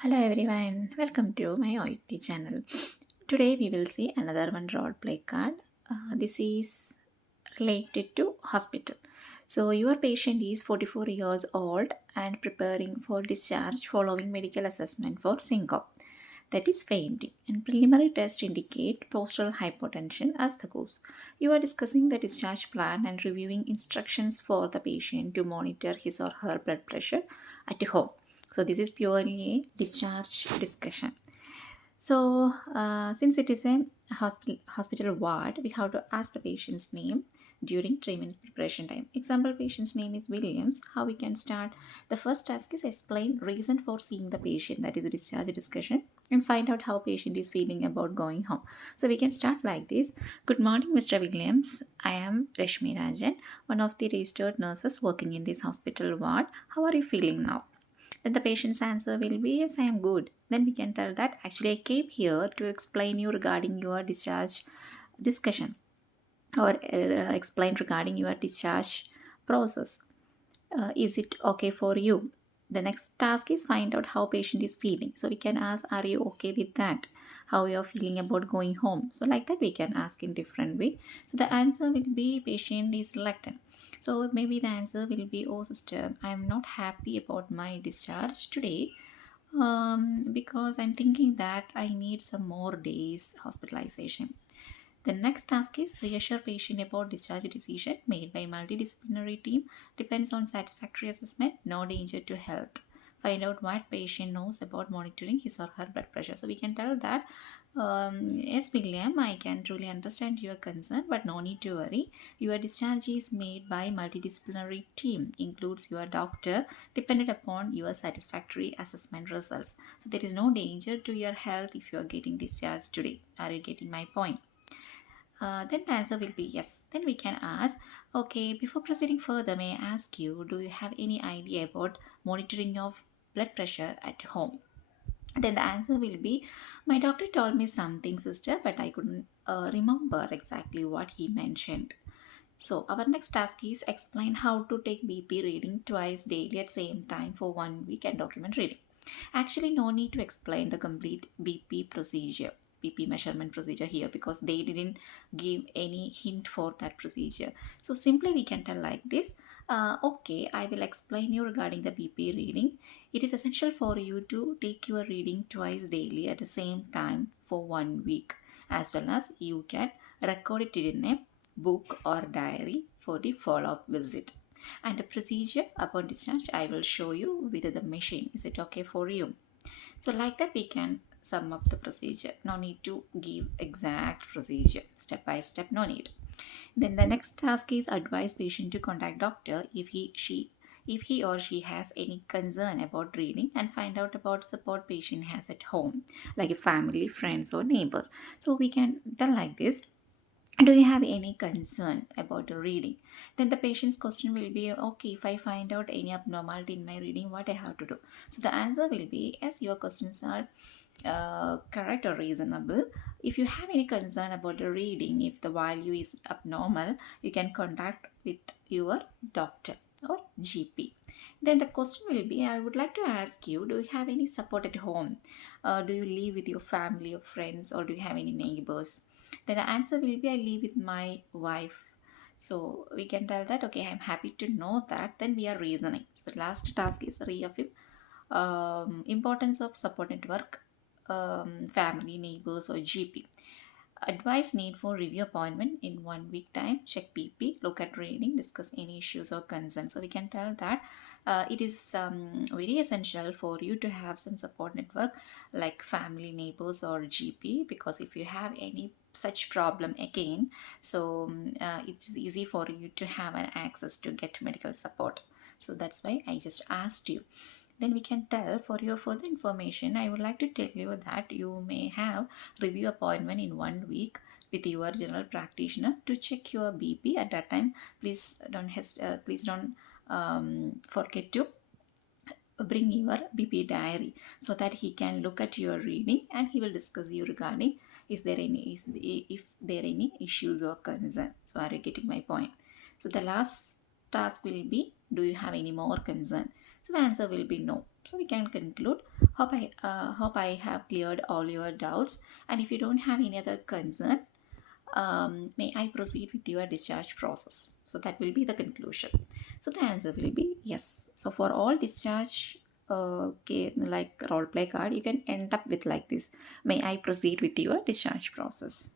Hello everyone, welcome to my OIT channel. Today we will see another one role play card. This is related to hospital. So your patient is 44 years old and preparing for discharge following medical assessment for syncope. That is fainting, and preliminary tests indicate postural hypotension as the cause. You are discussing the discharge plan and reviewing instructions for the patient to monitor his or her blood pressure at home. So this is purely a discharge discussion. So, since it is a hospital ward, we have to ask the patient's name during treatment's preparation time. Example, patient's name is Williams. How we can start? The first task is explain reason for seeing the patient, that is the discharge discussion, and find out how patient is feeling about going home. So we can start like this. Good morning, Mr. Williams. I am Rashmi Rajan, one of the registered nurses working in this hospital ward. How are you feeling now? Then the patient's answer will be, yes, I am good. Then we can tell that actually I came here to explain you regarding your discharge discussion, or explain regarding your discharge process. Is it okay for you? The next task is find out how patient is feeling. So we can ask, are you okay with that? How you are feeling about going home? So like that we can ask in different way. So the answer will be patient is reluctant. So maybe the answer will be, oh sister, I am not happy about my discharge today, because I'm thinking that I need some more days hospitalization. The next task is reassure patient about discharge decision made by multidisciplinary team, depends on satisfactory assessment, no danger to health. Find out what patient knows about monitoring his or her blood pressure. So we can tell that, yes, William, I can truly understand your concern, but no need to worry. Your discharge is made by multidisciplinary team, includes your doctor, dependent upon your satisfactory assessment results. So there is no danger to your health if you are getting discharged today. Are you getting my point? Then the answer will be yes. Then we can ask, okay, before proceeding further, may I ask you, do you have any idea about monitoring of blood pressure at home? Then the answer will be, my doctor told me something, sister, but I couldn't remember exactly what he mentioned. So our next task is explain how to take BP reading twice daily at same time for 1 week and document reading. Actually, no need to explain the complete BP procedure, BP measurement procedure here, because they didn't give any hint for that procedure. So simply we can tell like this. Okay, I will explain you regarding the BP reading. It is essential for you to take your reading twice daily at the same time for 1 week, as well as you can record it in a book or diary for the follow-up visit. And the procedure upon discharge I will show you with the machine. Is it okay for you? So like that we can sum up the procedure. No need to give exact procedure. Step by step, no need. Then the next task is advise patient to contact doctor if he or she has any concern about reading, and find out about support patient has at home, like a family, friends or neighbors. So we can tell like this, do you have any concern about the reading? Then the patient's question will be, okay, if I find out any abnormality in my reading, what I have to do? So the answer will be, as your questions are correct or reasonable. If you have any concern about the reading, if the value is abnormal, you can contact with your doctor or GP. Then the question will be, I would like to ask you, do you have any support at home? Do you live with your family or friends, or do you have any neighbors? Then the answer will be, I live with my wife. So we can tell that, okay, I'm happy to know that. Then we are reasoning. So the last task is reaffirm importance of support network, family, neighbors or GP. Advice need for review appointment in 1 week time. Check PP, look at reading, discuss any issues or concerns. So we can tell that it is very essential for you to have some support network like family, neighbors or GP, because if you have any such problem again, so it's easy for you to have an access to get medical support. So that's why I just asked you. Then we can tell, for your further information, I would like to tell you that you may have review appointment in 1 week with your general practitioner to check your BP. At that time, please don't forget to bring your BP diary, so that he can look at your reading and he will discuss you regarding if there are any issues or concern. So are you getting my point? So the last task will be, do you have any more concern? So the answer will be no. So we can conclude. Hope I have cleared all your doubts. And if you don't have any other concern, may I proceed with your discharge process? So that will be the conclusion. So the answer will be yes. So for all discharge, like role play card, you can end up with like this. May I proceed with your discharge process?